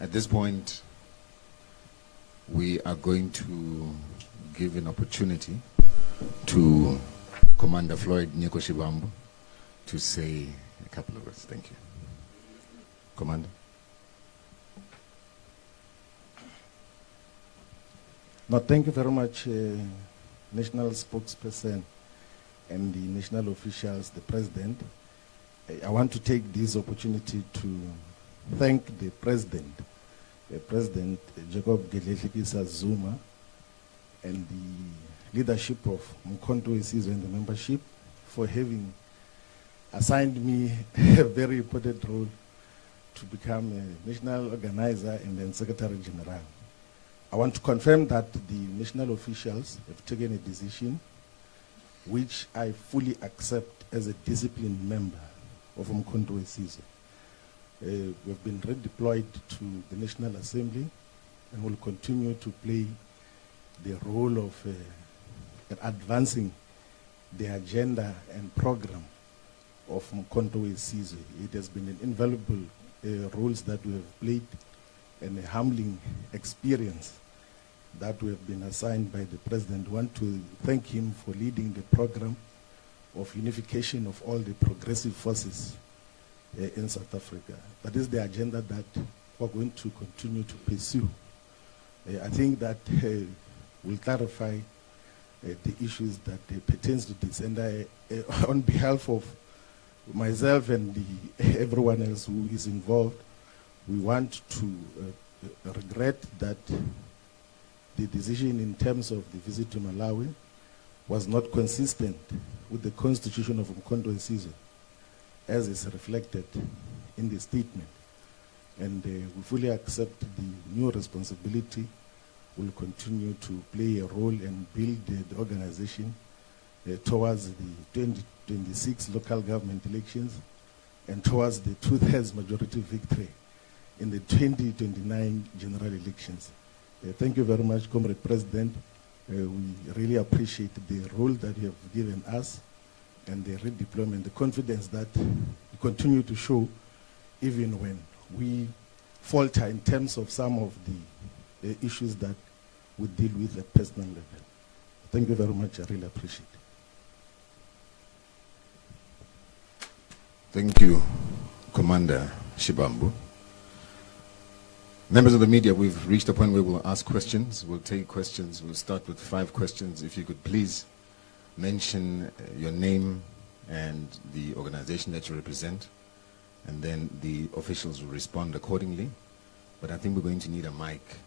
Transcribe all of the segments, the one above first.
At this point, we are going to give an opportunity to Commander Floyd Shivambu to say a couple of words. Thank you. Commander. No, thank you very much, National Spokesperson and the national officials, the President. I want to take this opportunity to thank the President, Jacob Zuma, and the leadership of Mkhonto Wesizwe and the membership for having assigned me a very important role to become a national organizer and then Secretary-General. I want to confirm that the national officials have taken a decision which I fully accept as a disciplined member of Mkhonto Wesizwe. We've been redeployed to the National Assembly and will continue to play the role of advancing the agenda and program of Mkhonto Wesizwe. It has been an invaluable roles that we have played and a humbling experience that we have been assigned by the President. I want to thank him for leading the program of unification of all the progressive forces in South Africa. That is the agenda that we're going to continue to pursue. I think that will clarify the issues that pertains to this. And on behalf of myself and everyone else who is involved, we want to regret that the decision in terms of the visit to Malawi was not consistent with the constitution of Mkhonto Wesizwe, as is reflected in the statement. And we fully accept the new responsibility. Will continue to play a role and build the organization towards the 2026 local government elections and towards the 2/3 majority victory in the 2029 general elections. Thank you very much, Comrade President. We really appreciate the role that you have given us and the redeployment, the confidence that you continue to show even when we falter in terms of some of the issues that we deal with at personal level. Thank you very much. I really appreciate it. Thank you, Commander Shivambu. Members of the media, we've reached a point where we'll ask questions. We'll take questions. We'll start with 5 questions. If you could please mention your name and the organization that you represent, and then the officials will respond accordingly. But I think we're going to need a mic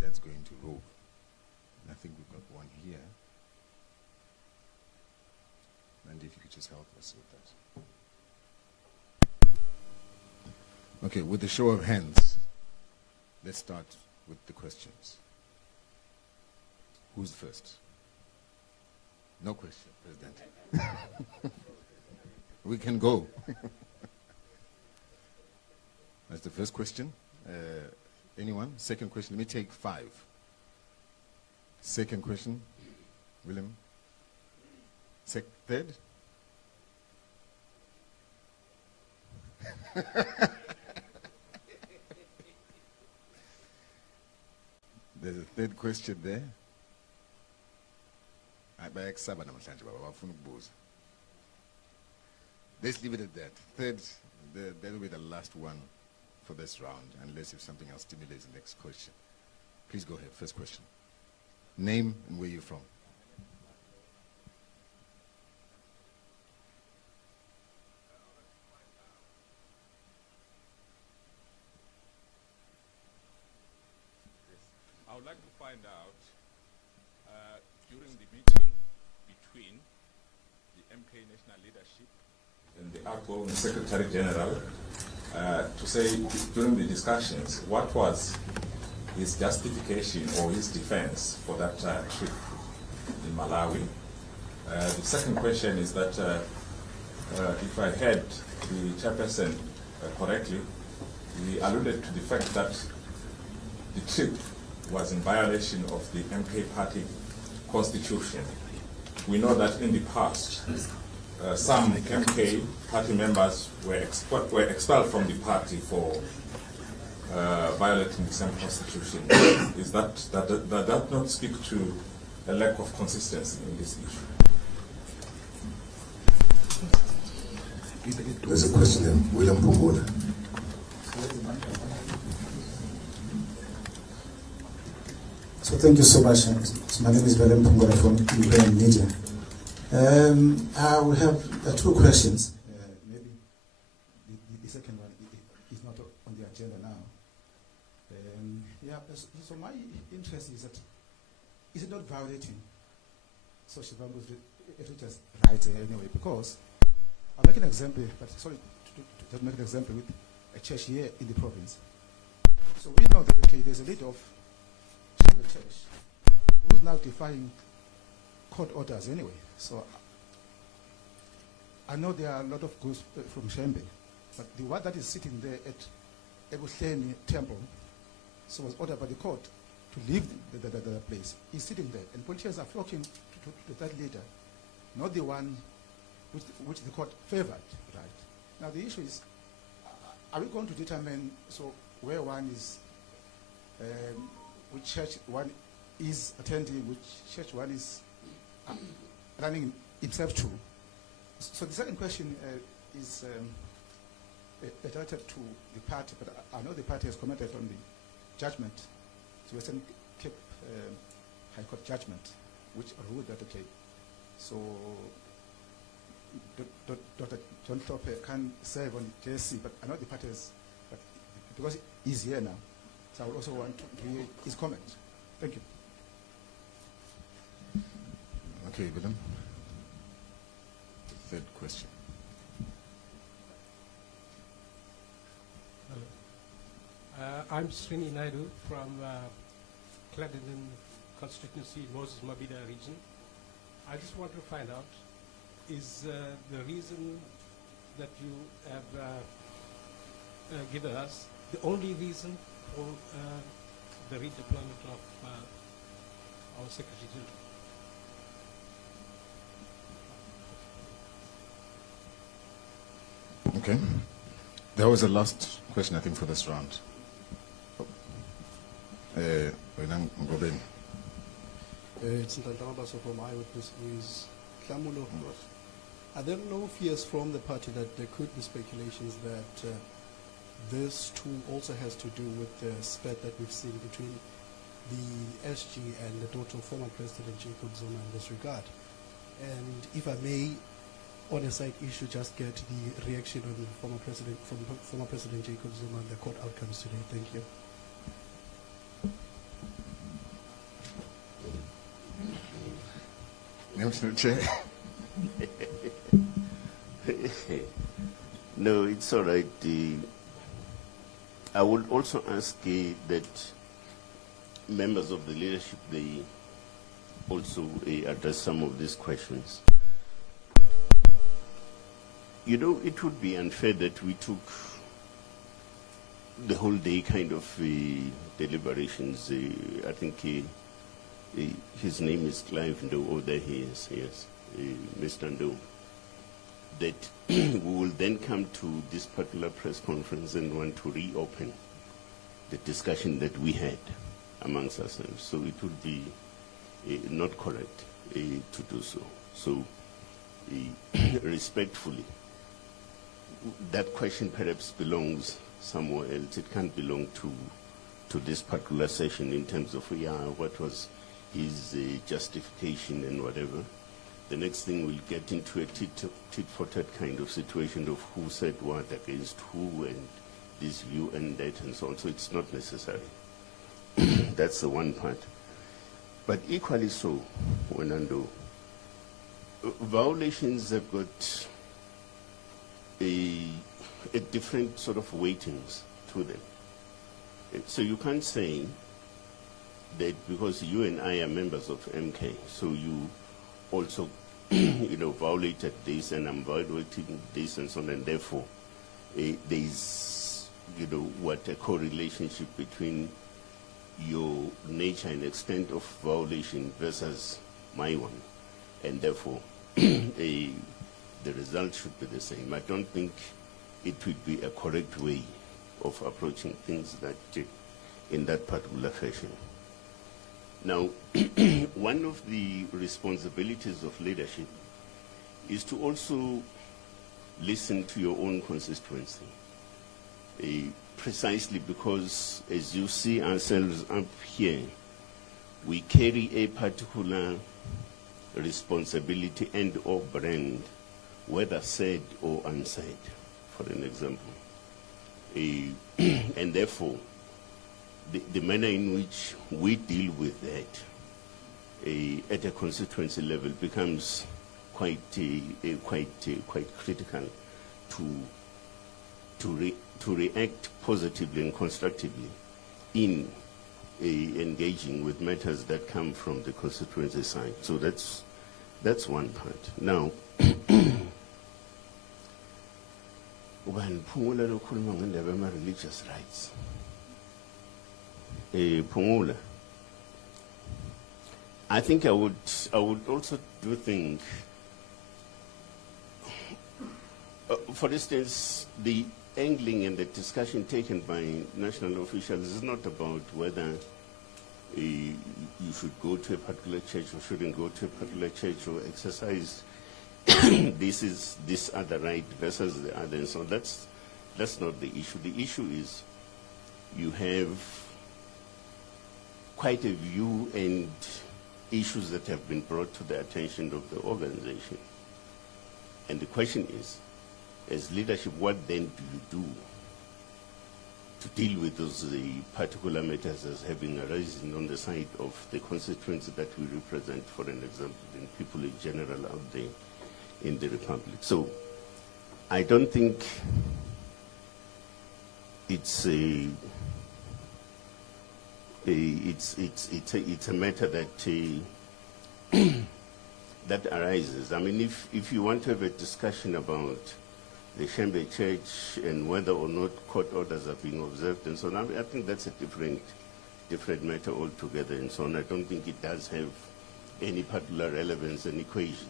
that's going to roll. I think we've got one here. And if you could just help us with that. Okay, with the show of hands, let's start with the questions. Who's first? No question, President. We can go. That's the first question. Anyone? Second question. Let me take 5. Second question. William. Third? There's a third question there. Let's leave it at that. Third, that will be the last one for this round, unless if something else stimulates the next question. Please go ahead. First question. Name and where you're from. I would like to find out, during the meeting between the MK National Leadership and the outgoing Secretary-General, to say during the discussions, what was his justification or his defense for that trip in Malawi? The second question is that if I heard the chairperson correctly, he alluded to the fact that the trip was in violation of the MK party constitution. We know that in the past, some MK party members were expelled from the party for violating the same constitution. Does that not speak to a lack of consistency in this issue? There's a question there. William Pomoda. So thank you so much. My name is William Pomoda from Ukraine Media. We have two questions. Maybe the second one is not on the agenda now. So my interest is that, is it not violating social values to just right anyway? Because I'll make an example, but sorry, to make an example with a church here in the province. So we know that, okay, there's a leader of the church who's now defying court orders anyway. So I know there are a lot of groups from Shembe, but the one that is sitting there at Ebuhleni Temple, so was ordered by the court to leave the place. He's sitting there, and politicians are flocking to that leader, not the one which the court favored, right? Now the issue is, are we going to determine where one is, which church one is attending, which church one is running himself to? So the second question is directed to the party, but I know the party has commented on the judgment, the Western Cape High Court judgment, which ruled that, okay, so Dr. John Thorpe can serve on JSC, but I know the party has, but because he's here now, so I would also want to hear his comment. Thank you. Okay, Willem. The third question. Hello. I'm Srini Naidu from Clarendon constituency, Moses Mabhida region. I just want to find out, is the reason that you have given us the only reason for the redeployment of our Secretary-General? Okay. That was the last question, I think, for this round. It's Ntantamabaso from Eyewitness News. Klamulo, are there no fears from the party that there could be speculations that this too also has to do with the spat that we've seen between the SG and the daughter of former President Jacob Zuma in this regard? And if I may, on a side issue, just get the reaction of the former President Jacob Zuma and the court outcomes today. Thank you. Mr. Chair. No, it's all right. I would also ask that members of the leadership, they also address some of these questions. You know, it would be unfair that we took the whole day kind of deliberations. I think his name is Clive Ndo. Oh, there he is, yes, Mr. Ndo. That we will then come to this particular press conference and want to reopen the discussion that we had amongst ourselves. So it would be not correct to do so. So respectfully, that question perhaps belongs somewhere else. It can't belong to this particular session in terms of what was his justification and whatever. The next thing we'll get into a tit-for-tat kind of situation of who said what against who and this view and that and so on. So it's not necessary. That's the one part. But equally so, Wenando, violations have got a different sort of weightings to them. So you can't say that because you and I are members of MK, so you also violated this and I'm violating this and so on, and therefore there's, a correlationship between your nature and extent of violation versus my one, and therefore the result should be the same. I don't think it would be a correct way of approaching things that in that particular fashion. Now, one of the responsibilities of leadership is to also listen to your own constituency. Precisely because, as you see ourselves up here, we carry a particular responsibility and or brand, whether said or unsaid, for an example. And therefore, the manner in which we deal with that at a constituency level becomes quite critical to react positively and constructively in engaging with matters that come from the constituency side. So that's one part. Now, religious rights. Pungula. I think I would also do think, for instance, the angling and the discussion taken by national officials is not about whether you should go to a particular church or shouldn't go to a particular church or exercise this other right versus the other. And so that's not the issue. The issue is you have quite a view and issues that have been brought to the attention of the organization. And the question is, as leadership, what then do you do to deal with those particular matters as having arisen on the side of the constituency that we represent, for an example, and people in general out there in the Republic? So I don't think it's a matter that that arises. I mean, if you want to have a discussion about the Shembe Church and whether or not court orders are being observed and so on, I think that's a different matter altogether and so on. I don't think it does have any particular relevance and equation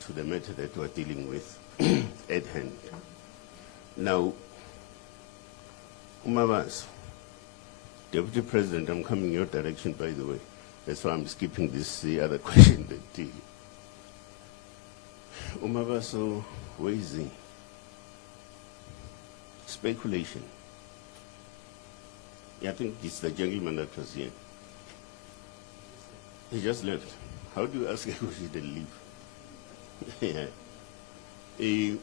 to the matter that we're dealing with at hand. Now, Umabas, Deputy President, I'm coming your direction, by the way. That's why I'm skipping this other question that Umabaso, where is he? Speculation. Yeah, I think it's the gentleman that was here. He just left. How do you ask a question and leave? He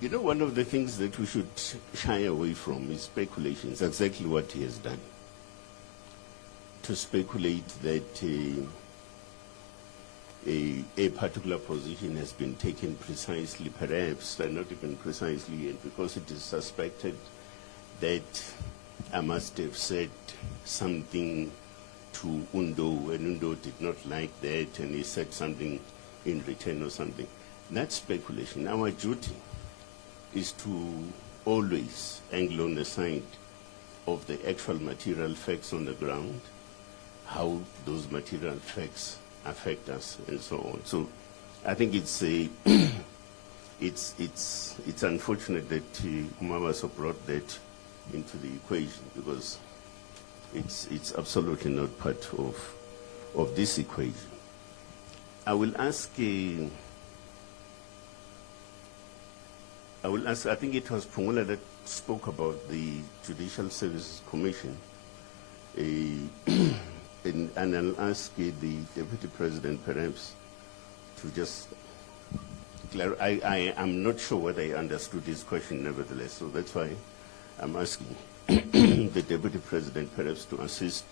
you know, one of the things that we should shy away from is speculation. It's exactly what he has done. To speculate that a particular position has been taken precisely, perhaps, not even precisely, and because it is suspected that I must have said something to Undo, and Undo did not like that, and he said something in return or something. That's speculation. Our duty is to always angle on the side of the actual material facts on the ground, how those material facts affect us, and so on. So I think it's it's unfortunate that Umabaso brought that into the equation, because it's absolutely not part of this equation. I will ask, I think it was Pungula that spoke about the Judicial Services Commission, and I'll ask the Deputy President perhaps to just clarify. I am not sure whether I understood his question nevertheless, so that's why I'm asking the Deputy President perhaps to assist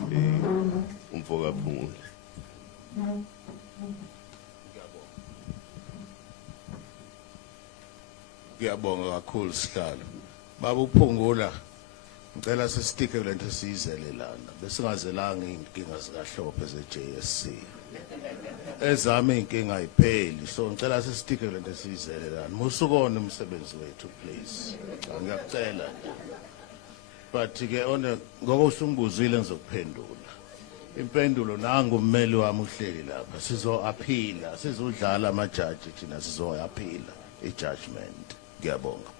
Umfoka Pungula. Ngiyabonga kakhulu sihlalo. Baba uPhungula, ngicela sisitike kule nto siyizelelana. Besingazelanga inkinga zikaHlophe ze-JSC. Ezami inkinga ayipheli, so ngicela sisitike kule nto siyizelelana. Musukone umsebenzi wethu, please. Ngiyacela. But ke ngoba usumbuzile ngizokuphendula. Impendulo nangu ummeli wami uhleli lapha. Sizoaphila, sizodlala amajaji thina sizoyaphila i-judgment. Ngiyabonga.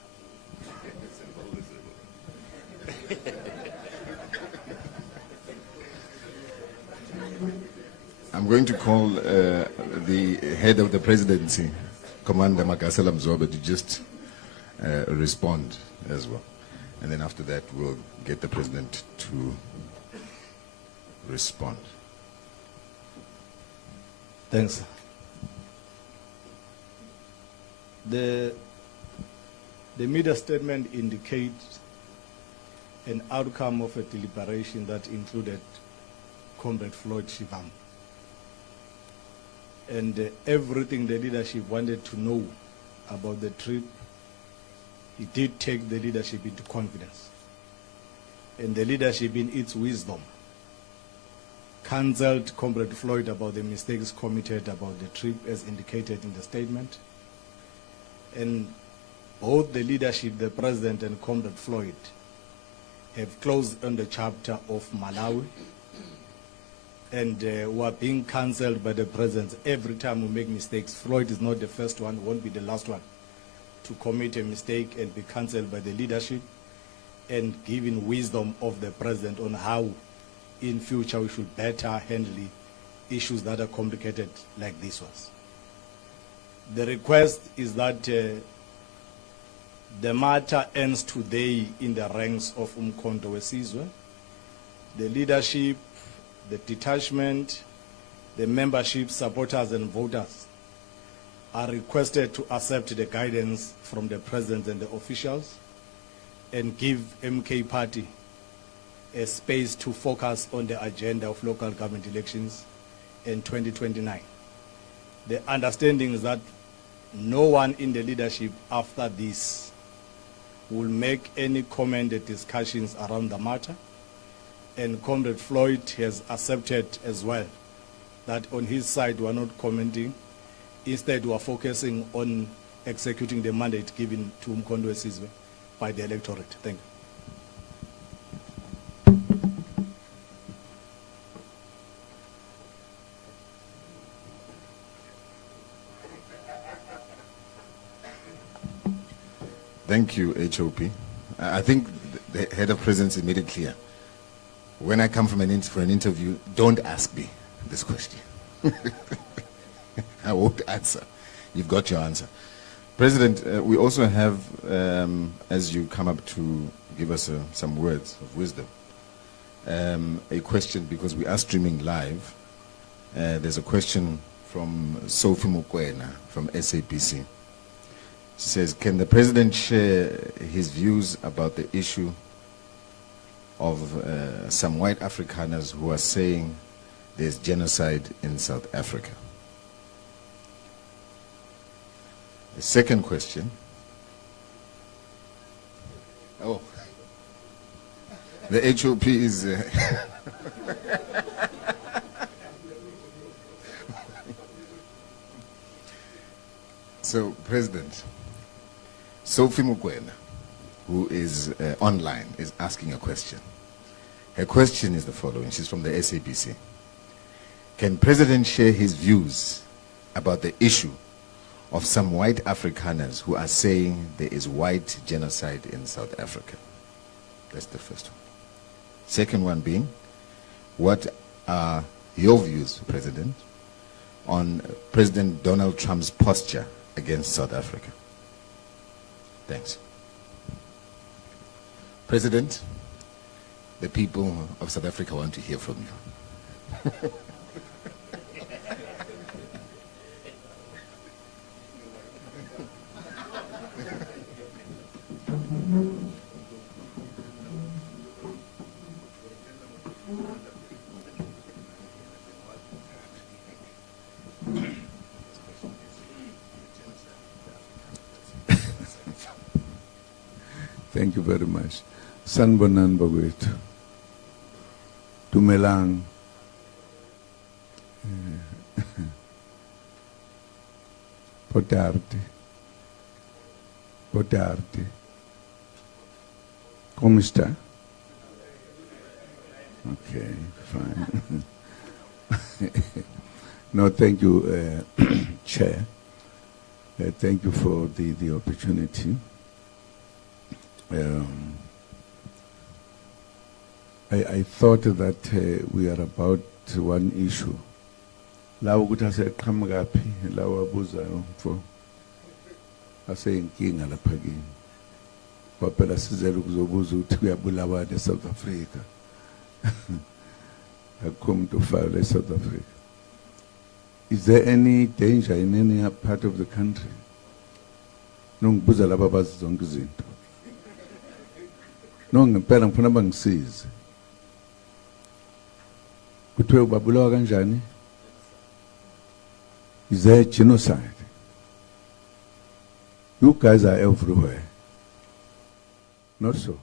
I'm going to call the head of the presidency, Commander Makasela Mzobe, to just respond as well. And then after that, we'll get the president to respond. Thanks. The media statement indicates an outcome of a deliberation that included Comrade Floyd Shivambu. And everything the leadership wanted to know about the trip, he did take the leadership into confidence. And the leadership, in its wisdom, counseled Comrade Floyd about the mistakes committed about the trip as indicated in the statement. And both the leadership, the president and Comrade Floyd, have closed on the chapter of Malawi and were being counseled by the president. Every time we make mistakes, Floyd is not the first one, won't be the last one to commit a mistake and be counseled by the leadership and given wisdom of the president on how in future we should better handle issues that are complicated like this was. The request is that the matter ends today in the ranks of Umkhonto Wesizwe. The leadership, the detachment, the membership, supporters and voters are requested to accept the guidance from the president and the officials and give MK Party a space to focus on the agenda of local government elections in 2029. The understanding is that no one in the leadership after this will make any comment or discussions around the matter, and Comrade Floyd has accepted as well that on his side we are not commenting. Instead, we are focusing on executing the mandate given to Umkhonto Wesizwe by the electorate. Thank you. Thank you, HOP. I think the head of presidency made it clear. When I come for an interview, don't ask me this question. I won't answer. You've got your answer. President, we also have, as you come up to give us some words of wisdom, a question, because we are streaming live. There's a question from Sophie Mukwena from SAPC. She says, can the president share his views about the issue of some white Afrikaners who are saying there's genocide in South Africa? The second question. Oh, the HOP is... So, President, Sophie Mukwena, who is online, is asking a question. Her question is the following. She's from the SABC. Can President share his views about the issue of some white Afrikaners who are saying there is white genocide in South Africa? That's the first one. Second one being, what are your views, President, on President Donald Trump's posture against South Africa? Thanks. President, the people of South Africa want to hear from you. Thank you very much. Sanbonan Bagwet. Dumelang. Potardi. Potardi. Come sta? Okay, fine. No, thank you, Chair. Thank you for the opportunity. I thought that we are about one issue. La ukuthi aseqhamuka phi lawa abuzayo mfo aseyinkinga lapha kini. Kwaphela sizele ukuzobuza ukuthi kuyabulawa eSouth Africa. Akukho to file eSouth Africa. Is there any danger in any part of the country? Nongibuza laba bazi zonke izinto. No ngempela ngifuna bangisize. Kuthiwe ubabulawa kanjani? Is there genocide? You guys are everywhere. Not so.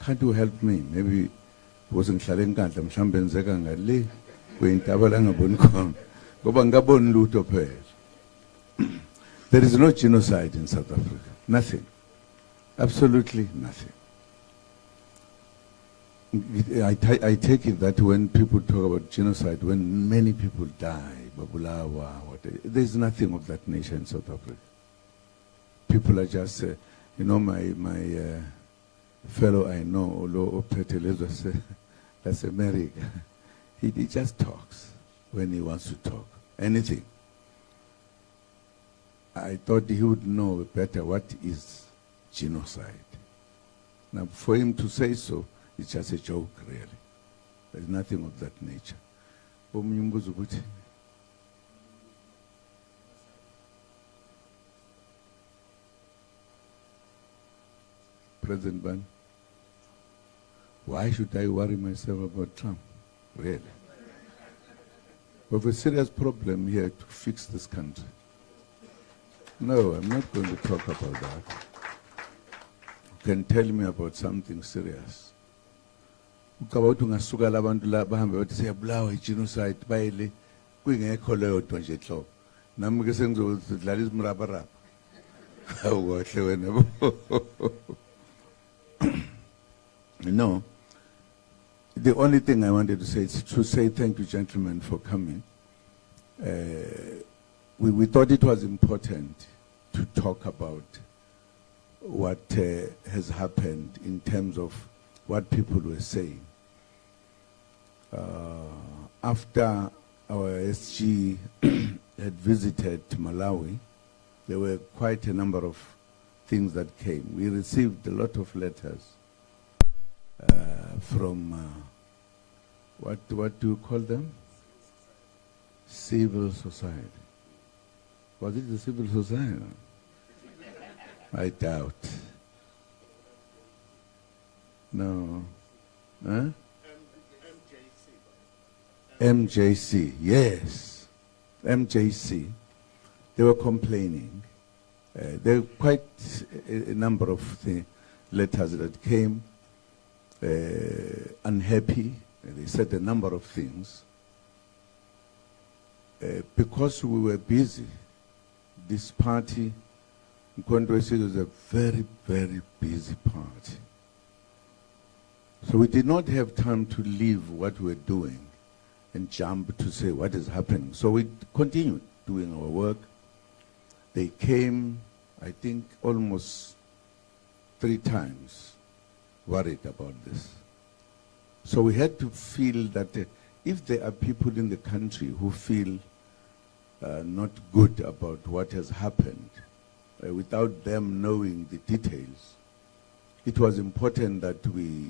Can't you help me? Maybe because ngihlale enkandla mhlambe enzeka ngale kwintaba la ngaboni khona. Ngoba ngaboni lutho phela. There is no genocide in South Africa. Nothing. Absolutely nothing. I take it that when people talk about genocide, when many people die, babulawa, there's nothing of that nature in South Africa. People are just, you know, my fellow I know, Olo Opete, that's America. He just talks when he wants to talk. Anything. I thought he would know better what is genocide. Now, for him to say so, it's just a joke, really. There's nothing of that nature. President Ban, why should I worry myself about Trump? Really? We have a serious problem here to fix this country. No, I'm not going to talk about that. You can tell me about something serious. Ukawuthi ungasuka labantu la bahambe bathi siyabulawa igenocide bayile kuyingekho leyo nto nje enhloko. Nami ke sengizodlala izimrabaraba. Awuhle wena. No. The only thing I wanted to say is to say thank you, gentlemen, for coming. We thought it was important to talk about what has happened in terms of what people were saying. After our SG had visited Malawi, there were quite a number of things that came. We received a lot of letters from, what do you call them? Civil society. Was it the civil society? I doubt. No. Huh? MJC, yes. MJC. They were complaining. There were quite a number of the letters that came, unhappy. They said a number of things. Because we were busy, this party, Mkhondwesi, was a very, very busy party. So we did not have time to leave what we were doing and jump to say what is happening. So we continued doing our work. They came, I think, almost 3 times worried about this. So we had to feel that if there are people in the country who feel not good about what has happened, without them knowing the details, it was important that we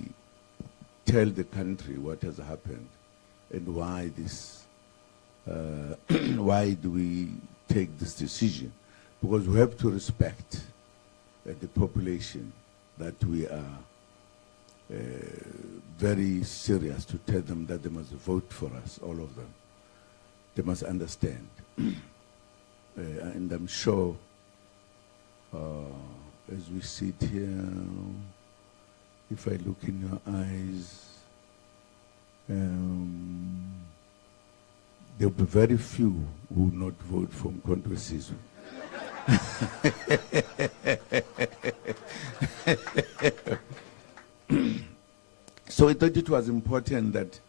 tell the country what has happened and why this, why do we take this decision? Because we have to respect the population, that we are very serious to tell them that they must vote for us, all of them. They must understand. And I'm sure as we sit here, if I look in your eyes, there will be very few who will not vote for Mkhondwesi. So I thought it was important that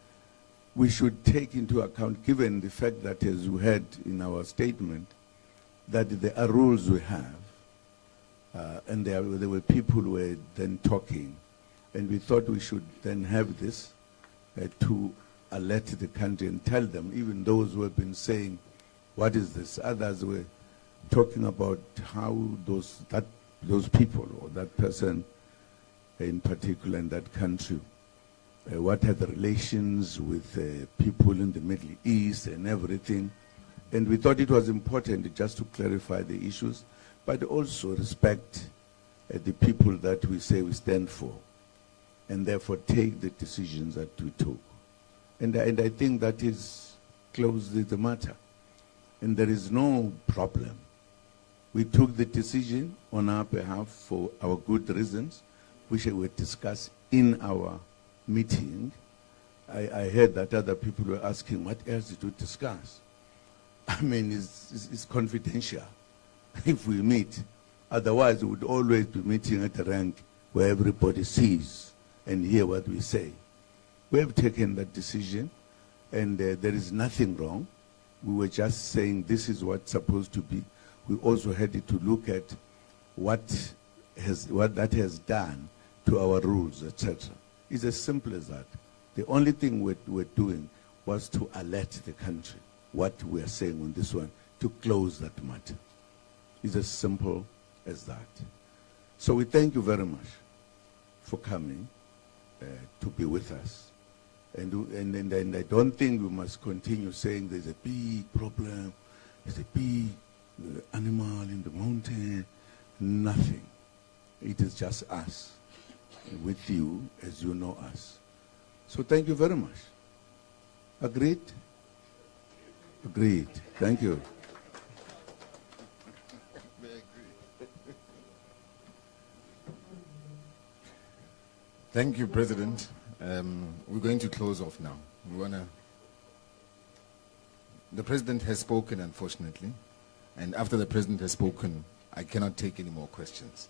we should take into account, given the fact that, as you heard in our statement, that there are rules we have, and there were people who were then talking And we thought we should then have this to alert the country and tell them, even those who have been saying, what is this? Others were talking about how those people or that person in particular in that country, what are the relations with people in the Middle East and everything. And we thought it was important just to clarify the issues, but also respect the people that we say we stand for, and therefore take the decisions that we took. And I think that is closed the matter. And there is no problem. We took the decision on our behalf for our good reasons, which were discussed in our meeting. I heard that other people were asking, what else did we discuss? I mean, it's confidential if we meet. Otherwise, we would always be meeting at a rank where everybody sees and hear what we say. We have taken that decision, and there is nothing wrong. We were just saying this is what's supposed to be. We also had to look at what that has done to our rules, etc. It's as simple as that. The only thing we're doing was to alert the country what we are saying on this one, to close that matter. It's as simple as that. So we thank you very much for coming to be with us. And I don't think we must continue saying there's a big problem, there's a big animal in the mountain. Nothing. It is just us with you as you know us. So thank you very much. Agreed? Agreed. Thank you. Thank you, President. We're going to close off now. The President has spoken, unfortunately, and after the President has spoken, I cannot take any more questions.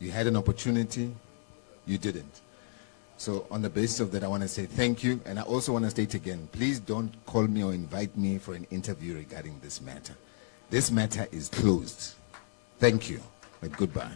You had an opportunity, you didn't. So on the basis of that, I want to say thank you, and I also want to state again, please don't call me or invite me for an interview regarding this matter. This matter is closed. Thank you, but goodbye.